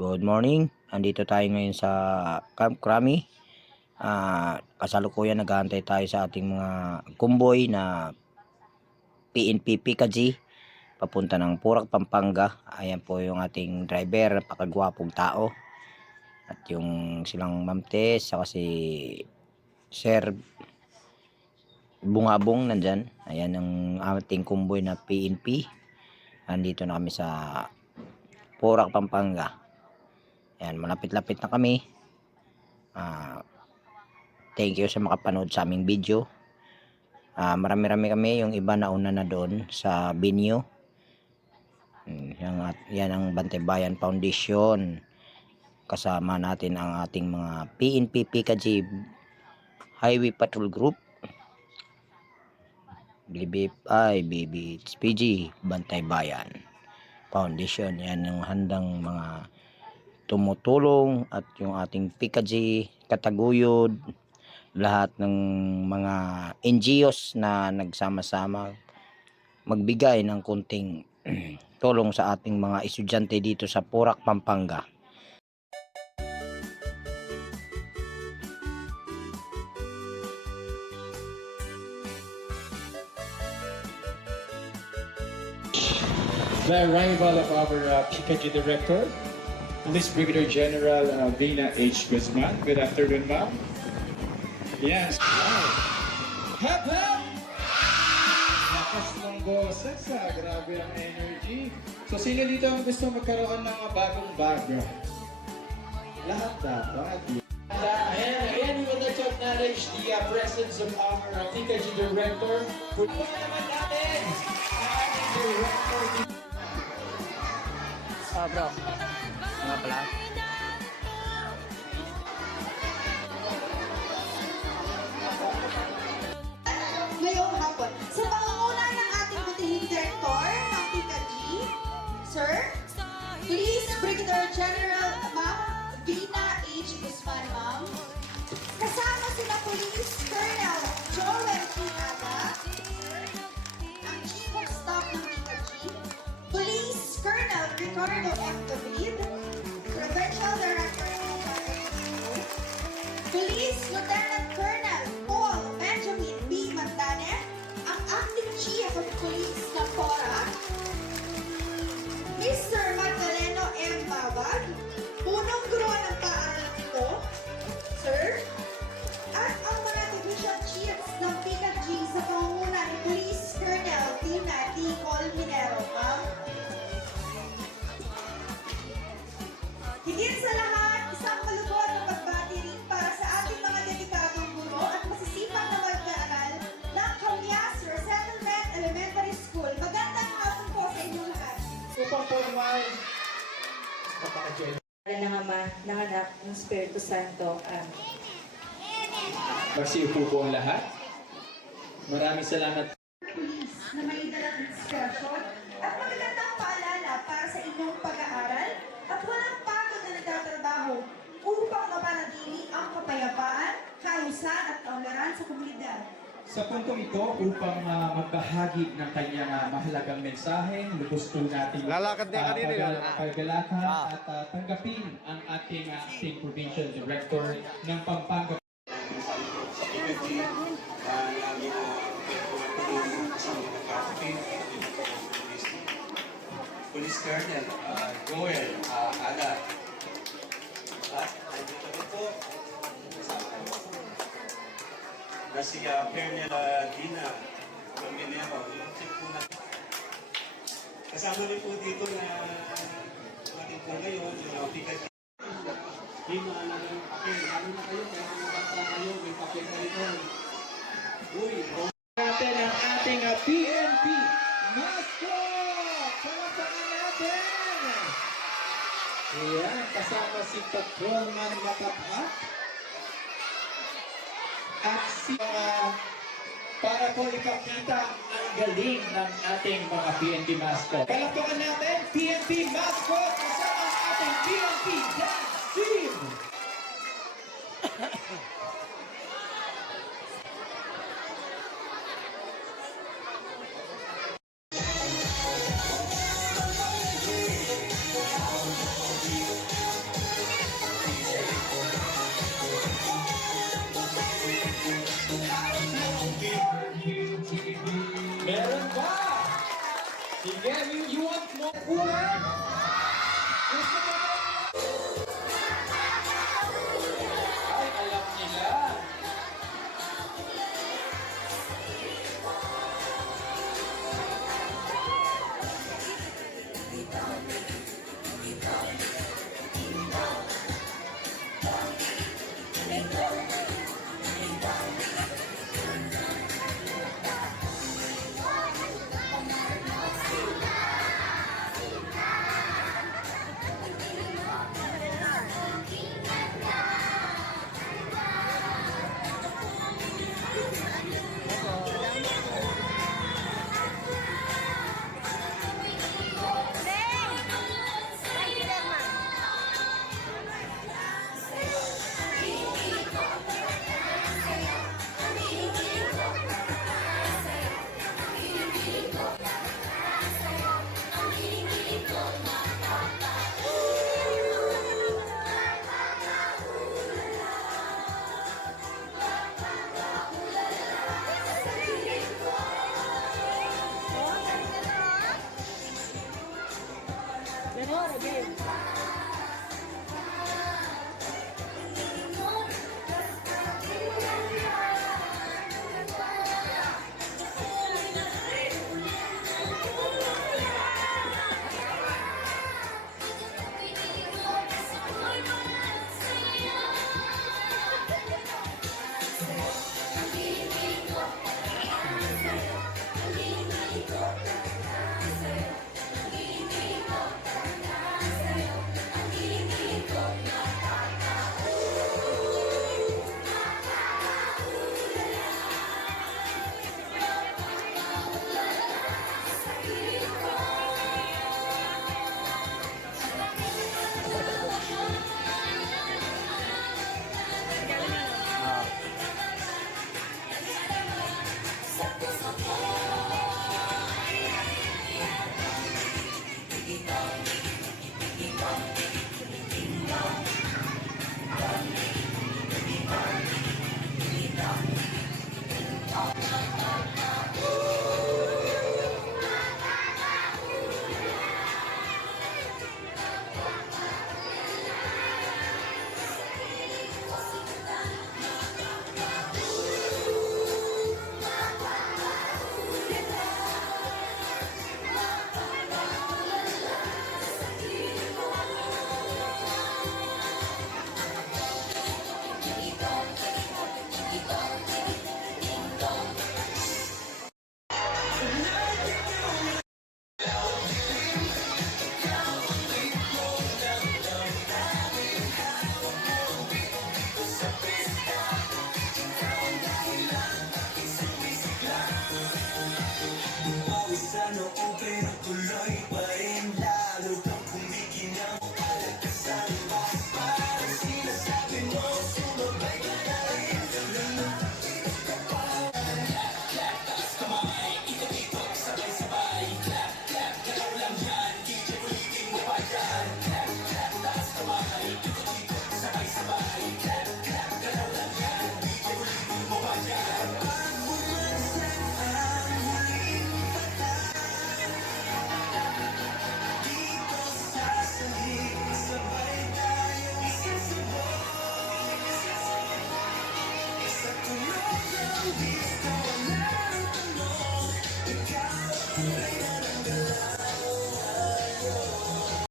Good morning. Andito tayo ngayon sa Camp Crami. Kasalukuyan nag-aantay tayo sa ating mga kumboy na PNP PKG papunta ng Purak, Pampanga. Ayan po yung ating driver, napakagwapong tao. At yung silang Ma'am Tess, saka si Sir Bungabong nandyan. Ayan ang ating kumboy na PNP. Andito na kami sa Purak, Pampanga. Ayan, malapit-lapit na kami. Thank you sa makapanood sa aming video. Marami-rami kami, yung iba nauna na doon sa venue. Yan ang Bantay Bayan Foundation. Kasama natin ang ating mga PNP PKG Highway Patrol Group, BBHPG Bantay Bayan Foundation. Yan yung handang mga tumutulong, at yung ating PKG Kataguyod, lahat ng mga NGOs na nagsama-sama magbigay ng kunting tulong sa ating mga estudyante dito sa Purak, Pampanga. The arrival of our PKG Director, Police Brigadier General Vina H. Guzman. Good afternoon, ma'am. Yes. Hep, hep! Lakas ng boses, grabe ang energy. So, sino dito ang gusto magkaroon ng bagong bago? Lahat dapat. Ayan, we would like to acknowledge the presence of our PKG Director. Good naman natin! Director. Bro, nga pala. Ngayong hapon, sa pangunguna ng ating butihing direktor ng PKG, Sir, Police Brigadier General Ma'am Vina H. Guzman, Ma'am. Kasama sila Police Colonel Joel Pinata, ang Chief of Staff ng PKG, Police Colonel Ricardo F. David, Provincial Director ng PKG, Police Lieutenant Colonel Paul Benjamin B. Mantane, ang Acting Chief of Police ng Porac, Mr. Magdaleno M. Bawag, punong guro ng paaralan nito, Sir, at ang mga Division Chiefs ng PKG sa pangunguna ni Police Colonel Tina T. Colminero, Ma'am. Higit sa lahat, isang malugod na pagbati rin para sa ating mga dedikadong guro at masisipag na mag-aaral ng Caunias Resettlement Elementary School. Magandang hapon po sa inyong lahat. Upang po naman, ng Ama, ng Anak, ng Espiritu Santo. Amen. Magsiupo po ang lahat. Maraming salamat. Police na may dalang inspirasyon at magagandang paalala para sa inyong pag-aaral at walang pagod na nagtatrabaho upang mapanatili ang kapayapaan, kaayusan at kaunlaran sa komunidad. Sa puntong ito, upang magbahagi ng kanyang mahalagang mensahe, lubos po natin paggalakad at tanggapin ang ating acting provincial director ng Pampanga. Police Colonel Joel Ada. At nandito rin po na si Colonel Dina Colminero. Kasama rin po dito na ating po ngayon, yung PKG. Dino, ano na kayo, kaya basta kayo, may papel na ito. Uy, Natin ang ating PNP mascot! Palapakan natin! Ayan, kasama si Patrolman Matapat at si para po ipakita ang galing ng ating mga PNP mascot. Palapakan natin, PNP mascot kasama ang ating PNP dance team! ulan? Gusto mo ba? Ay, alam nila. Ikaw